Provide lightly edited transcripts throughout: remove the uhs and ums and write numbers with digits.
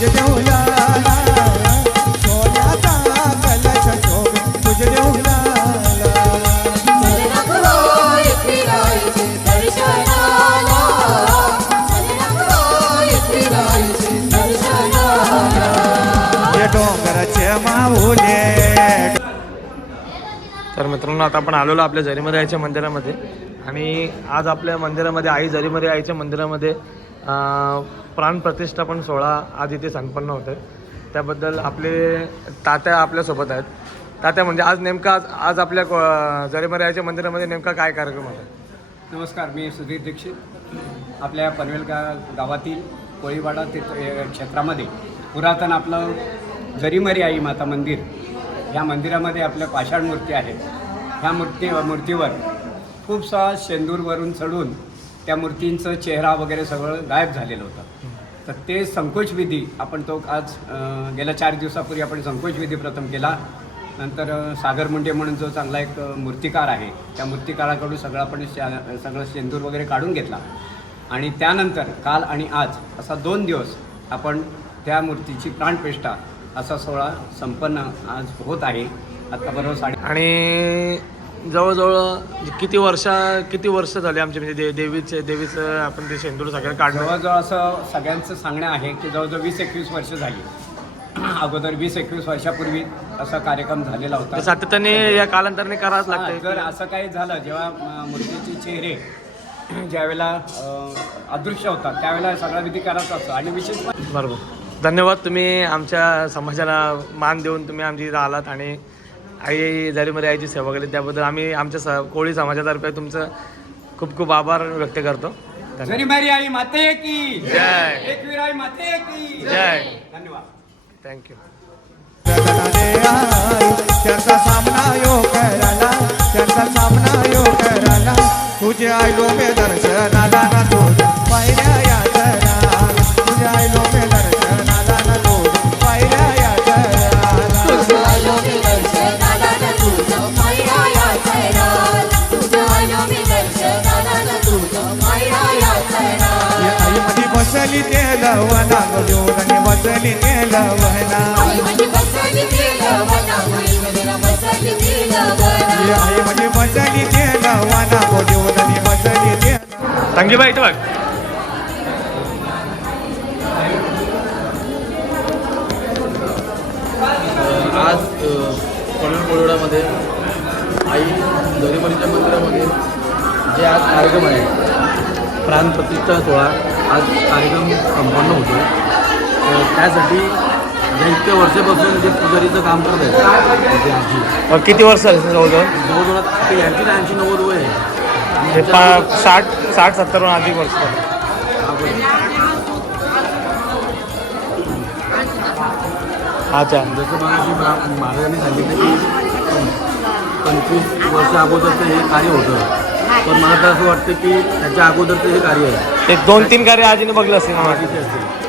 तुझे देऊ लाला सोन्याचा कलश शोभे तुझे देऊ लाला ये डोंगराचे माऊले. तर मित्रांनो आता आपण आलेलो आपल्या झरीमरी आईच्या मंदिरामध्ये आणि आज आपल्या मंदिरामध्ये आई झरीमरी आईच्या मंदिरामध्ये प्राणप्रतिष्ठापन सोहळा आज इथे संपन्न होत आहे. त्याबद्दल आपले तात्या आपल्यासोबत आहेत. तात्या म्हणजे आज नेमका आज आपल्या झरीमरी आईच्या मंदिरामध्ये नेमका काय कार्यक्रम होता? नमस्कार, मी सुधीर दीक्षित. आपल्या पनवेल गावातील कोळीवाडा क्षेत्रामध्ये पुरातन आपलं झरीमरी आई माता मंदिर, ह्या मंदिरामध्ये आपल्या पाषाण मूर्ती आहेत. ह्या मूर्तीवर खूपसा शेंदूरवरून चढून त्या मूर्तींचं चेहरा वगैरे सगळं गायब झालेलं होतं. तर ते संकोचविधी आपण तो आज गेल्या 4 दिवसापूर्वी आपण संकोचविधी प्रथम केला. नंतर सागर मुंडे म्हणून जो चांगला एक मूर्तिकार आहे, त्या मूर्तिकाराकडून सगळं शेंदूर वगैरे काढून घेतला आणि त्यानंतर काल आणि आज असा 2 दिवस आपण त्या मूर्तीची प्राणप्रतिष्ठा असा सोहळा संपन्न आज होत आहे. आता बरोबर आणि जवळजवळ किती वर्ष झाले आमचे म्हणजे देवीचं आपण ते शेंदूर सगळं काढलं? जवळजवळ असं सगळ्यांचं सांगणं आहे की जवळजवळ 20-21 वर्ष झाली. अगोदर 20-21 वर्षापूर्वी असा कार्यक्रम झालेला होता. सातत्याने या कालांतराने करावंच लागतं. जर असं काही झालं, जेव्हा मूर्तीचे चेहरे ज्यावेळेला अदृश्य होतात त्यावेळेला सगळा विधी करायचा असतो. आणि विशेष बरोबर. धन्यवाद, तुम्ही आमच्या समाजाला मान देऊन तुम्ही आमची इथं आलात आणि आई झरीमरी आईची सेवा केली त्याबद्दल आम्ही आमच्या कोळी समाजातर्फे तुमचं खूप खूप आभार व्यक्त करतो. झरीमरी आई माते की जय. एकवीर आई माते की जय. धन्यवाद. थँक्यू. त्यांचा सामना यो करायला, त्यांचा सामना यो करायला तुझे आयलो मे दर्शनाला ना तोड पायऱ्या या चराला. तुझे आयलो मे दर्शनाला ना तोड पायऱ्या या चराला. तुझे आयलो मे दर्शनाला ना तोड पायऱ्या या चराला. तुझे आयलो मे दर्शनाला ना तोड पायऱ्या या चराला. ये आई मध्ये बसली तेलवना गोडोनी बसली तेलवना. आई मध्ये बसली तेलवना गोडोनी बसली तेलवना. ये आई मध्ये बसली तेलवना गोडोनी बसली तेलवना. थँक्यू बाई. इथं बघ. आज पनवेल कोळीवाड्यामध्ये आई झरीमरीच्या मंदिरामध्ये जे आज कार्यक्रम आहे प्राणप्रतिष्ठा सोहळा आज कार्यक्रम संपन्न होतो. त्यासाठी ज्या इतक्या वर्षापासून जे पुजारीचं काम करत आहेत ते आजी किती वर्ष झाले जवळजवळ? ते यांची 80-90 वय आहे. 60-70 अधिक वर्ष. अच्छा. जसं मगाशी महाराजांनी सांगितलं की 25 वर्ष अगोदरचं हे कार्य होतं, पण मला तर असं वाटतं की त्याच्या अगोदरचं हे कार्य आहे. ते 2-3 कार्य आजीने बघलं असेल ना. असेल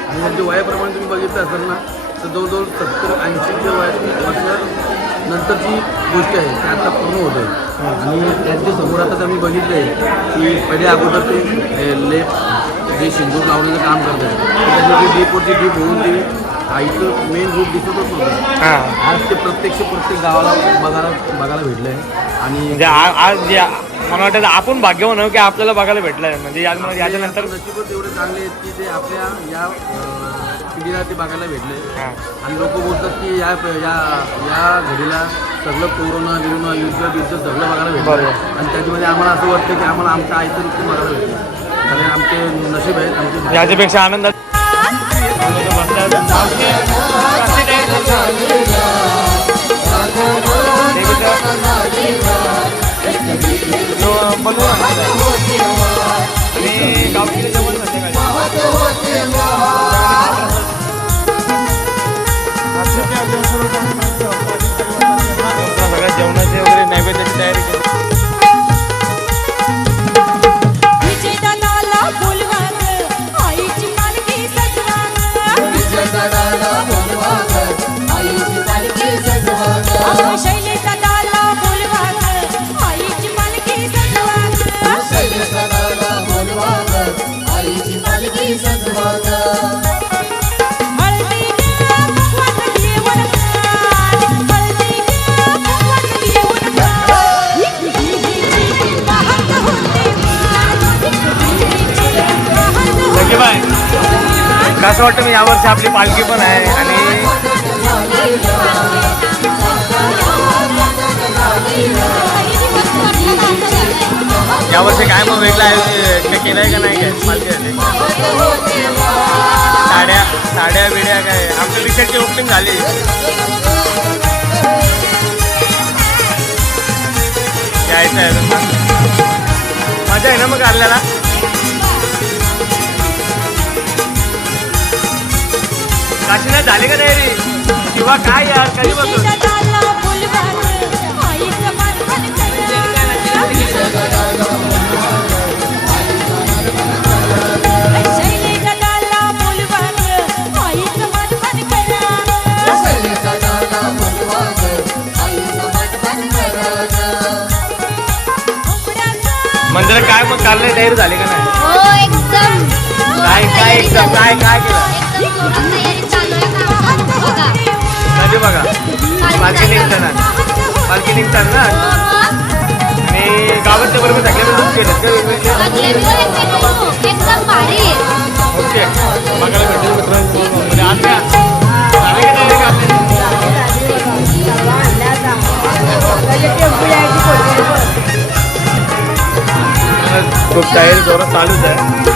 आणि त्यांच्या वयाप्रमाणे तुम्ही बघितलं असेल ना तर जवळजवळ 70-80च्या वर्ष नंतरची गोष्ट आहे ते आता पूर्ण होत आहे. आणि त्यांच्या समोर आताच आम्ही बघितलं आहे की पहिले अगोदर ते लेप जे सिंदूर लावण्याचं काम करत आहे त्याच्यामध्ये डीपवरची डीप होऊन ते आईचं मेन रूप दिसतच नव्हतं. आज ते प्रत्यक्ष प्रत्येक गावाला बघायला भेटलं आहे. आणि म्हणजे आज मला वाटतं आपण भाग्यवान आहोत की आपल्याला बघायला भेटलं आहे. म्हणजे याच्यानंतर नशीबच एवढे चांगले आहेत की ते आपल्या या पिढीला ते बघायला भेटले. आणि लोक बोलतात की या घडीला सगळं कोरोना युद्ध सगळं बघायला भेटलं. आणि त्याच्यामध्ये आम्हाला असं वाटतं की आम्हाला आमच्या आईचं रूप बघायला भेटलं. आणि आमचे नशीब आहेत आमचे. याच्यापेक्षा आनंद सगळ्या जेवणाची वगैरे नैवेद्याची तयारी केली. आईची पालखी सजवा. असं वाटतं मी यावर्षी आपली पालखी पण आहे आणि यावर्षी काय मग वेगळं आहे केलं आहे का नाही काय पालखी साड्या बिड्या काय आमच्या पिक्चरची ओपनिंग झाली यायचं आहे मजा आहे ना मग आपल्याला काशीनाथ झाली का तयारी किंवा काय यार कधीपासून मंदिरात काय मग काल नाही तयारी झाली का नाही हो एकदम काय एकदम काय केलं कधी बघा पालखी निघतात ना आणि गावातल्या बरोबर सगळ्या केलं एकदम भारी ओके बघायला भेटेल मित्रांनो आज का झाली का तयारी का खूप तयारी जोरात चालूच आहे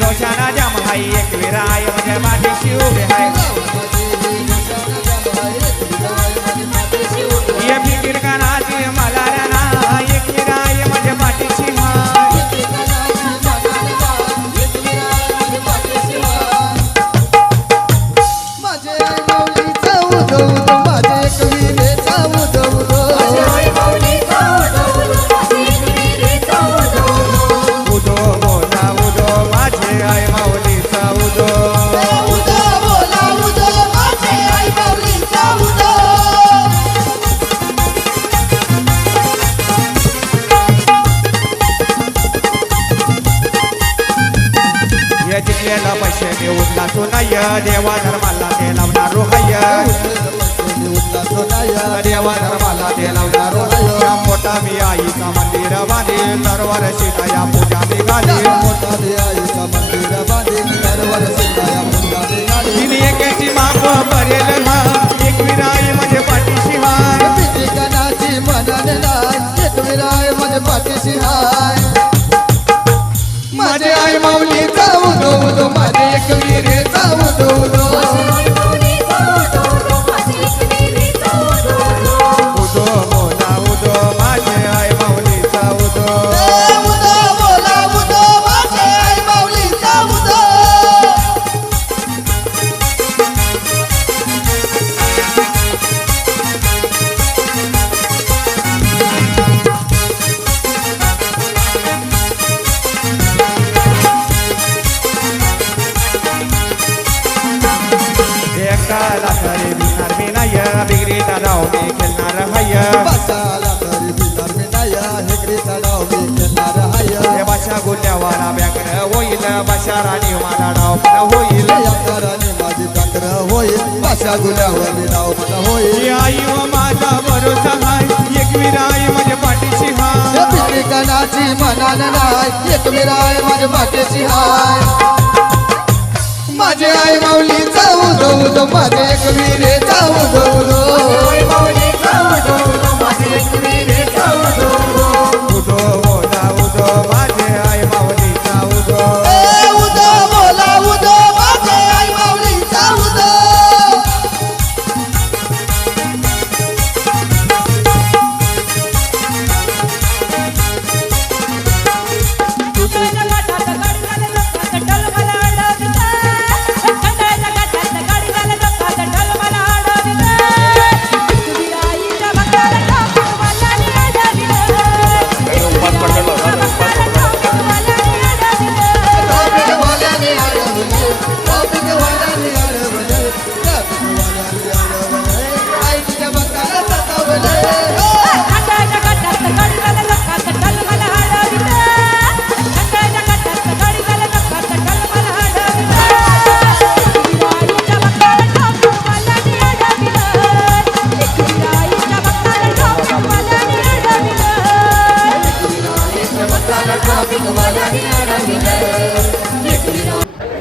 दोषाना जाम हाई एक विराय म्हणजे पाठीशी उभे हाय ये फिकीर कानाची मला ना एक विराय म्हणजे पाठीशी माझे माऊलीचा उदो उदो माझे कविनेचा उदो उदो उरलेला पैसे मी उरला सुनाय देवा धर्माला ते लावणारो हाय देवा धर्माला ते लावणारो हाय मोठा मी आईचा मंदिर बांधे दरवर सीताया पूजा निघाली तिने एकाची माप भरेल हा एक विराई म्हणजे पाठीशी हाय माझे आई माऊली जाऊ दो माझे एक विरे जाऊ दो उदो बोला उदो माझे आई माऊली जाऊ दो एकाला तरी भिणार मी नाही बिगरीचा डाव मी खेळणार हाय हे भाषा गुल्यावाला व्याघ्र होईल भाषा राणी मला डाव होईल ही आई व माझा भरोसा हाय एक विराई माझ्या पाठीशी हाय माझे आई माऊली जाऊ दो माझे एक विरे जाऊ दो उदो बोला उदो माझे आई माऊली जाऊ दो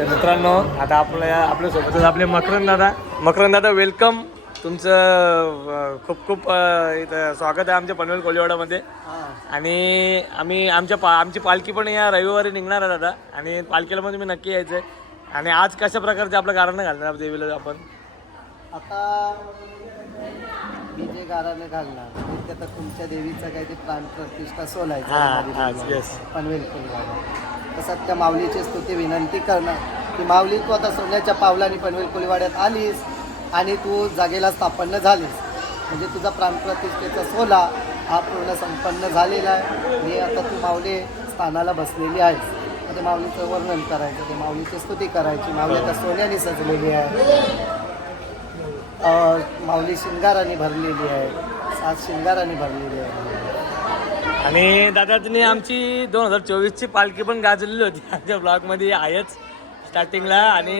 मित्रांनो आता आपल्यासोबतच आपले मकरंद दादा वेलकम तुमचं खूप खूप इथं स्वागत आहे आमच्या पनवेल कोळीवाडामध्ये आणि आमची पालखी पण या रविवारी निघणार आहे दादा आणि पालखीला पण तुम्ही नक्की यायचं आहे आणि आज कशा प्रकारचे आपलं कारण घालणार देवीला आपण आता मी जे गाराने घालणार ते आता तुमच्या देवीचा काही ते प्राण प्रतिष्ठा सोलायचा पनवेल कोळीवाडा तसं त्या माऊलीची स्तुती विनंती करणार की माऊली तू आता सोन्याच्या पावलाने पनवेल कोळीवाड्यात आलीस आणि तू जागेला स्थापन्न झालीस म्हणजे तुझा प्राणप्रतिष्ठेचा सोला हा पूर्ण संपन्न झालेला आहे आणि आता तू माऊली स्थानाला बसलेली आहेस ते माऊलीचं वर्णन करायचं ते माऊलीची स्तुती करायची माऊली आता सोन्याने सजलेली आहे माऊली शिंगाराने भरलेली आहे 7 शिंगाराने भरलेली आहे आणि दादा तुम्ही आमची 2024ची पालखी पण गाजलेली होती आमच्या ब्लॉगमध्ये आहेच स्टार्टिंगला आणि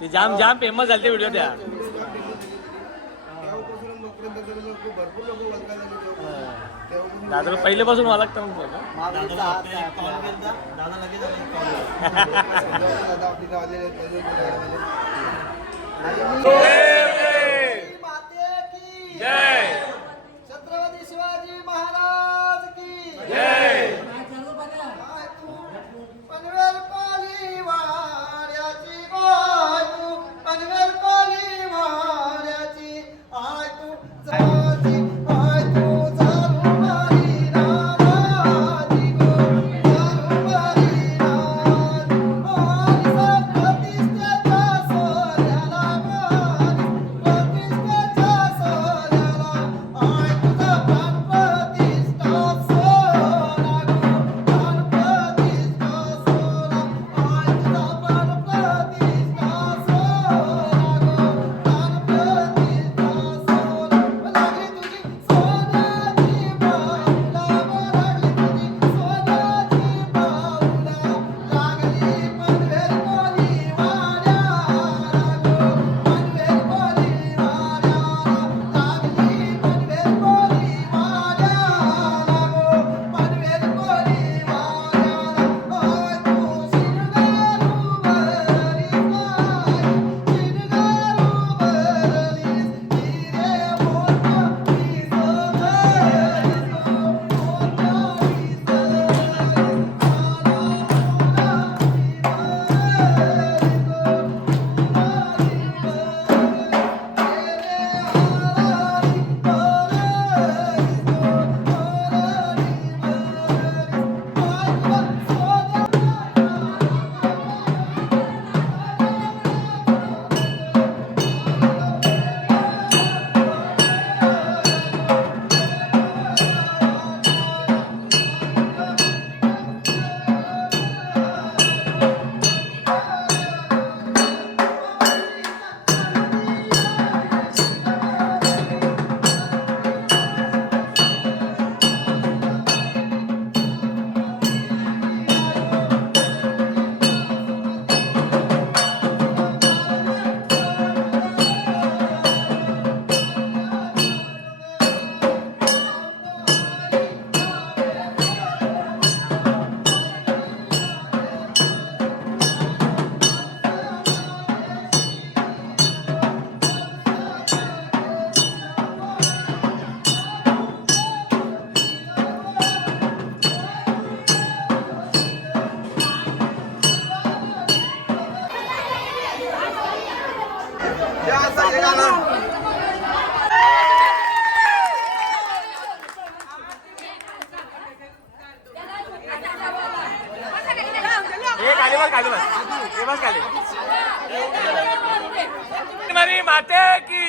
ते जाम फेमस झाले ते व्हिडिओ त्या दादाला पहिल्यापासून मला लागतं माऊलीचा हात आहे जय छत्रपती शिवाजी महाराज की जय पनवेल कोळीवाड्याची गाय तू पनवेल कोळीवाड्याची आय तू जाती आय तू जारुमारी नामाची गो जारुमारी नामाची आणि प्रतिष्ठेच्या सोन्याला प्रतिष्ठेच्या सोन्याला खाली बस खाली बस हे बस खाली मरी माते की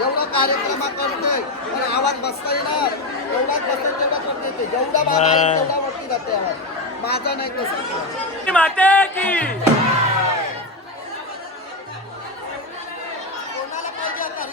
एवढा कार्यक्रम करतोय पण आवाज बसता येणार एवढाच बसता तेवढा करता येते जेवढा माझा आहे तेवढा वरती जाते आवाज माझा नाही कसं माते की कोणाला पाहिजे आता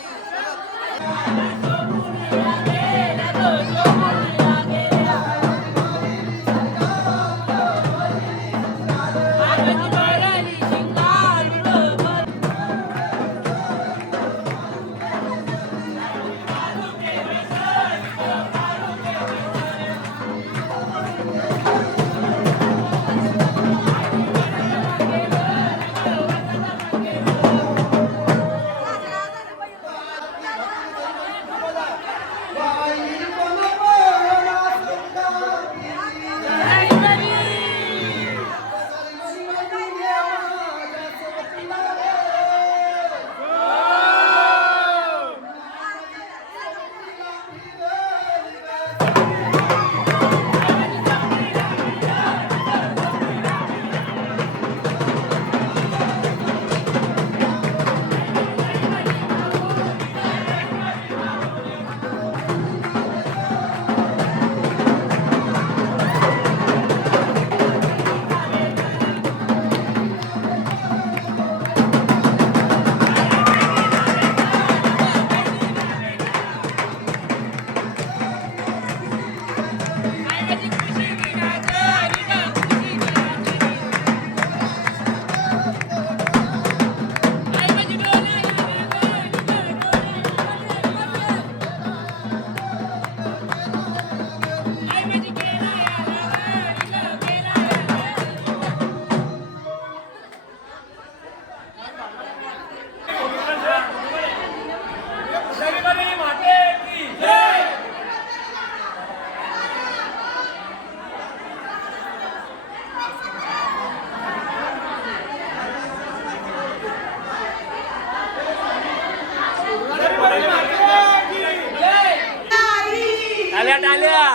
टाल्या टाल्या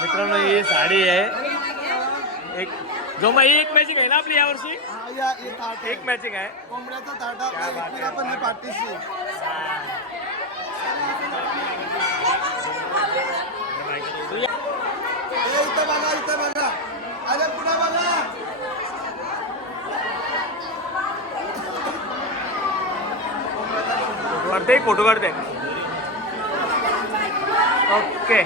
मित्रांनो ही साडी आहे एक जो मग एक मॅचिंग आहे ना आपली यावर्षी एक मॅचिंग आहे कोंबड्याचा ताटा आपल्या पण पाठीशी इथं बघा अरे पुन्हा बघा काढते एक फोटो काढते ओके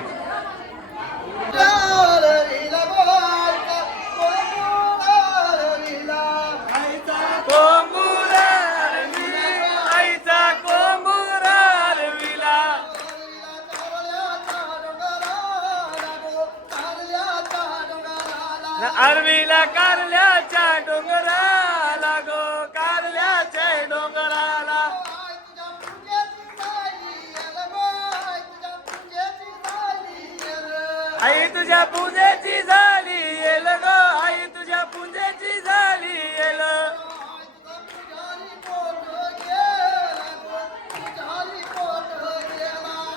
अरविला कारल्याच्या डोंगराला गो कारल्याच्या डोंगराला आई तुझ्या पूजेची झाली येल गो आई तुझ्या पूजेची झाली येल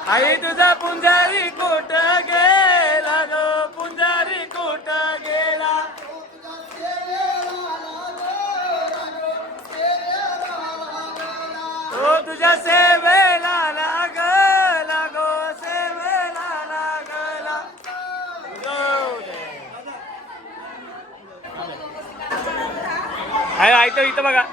आई तुझा पुंजारी कोट गेला गो पुंजारी कोट गेला तो तुझ्या सेवेला लागला गो सेवेला लागला आहे तो इथं बघा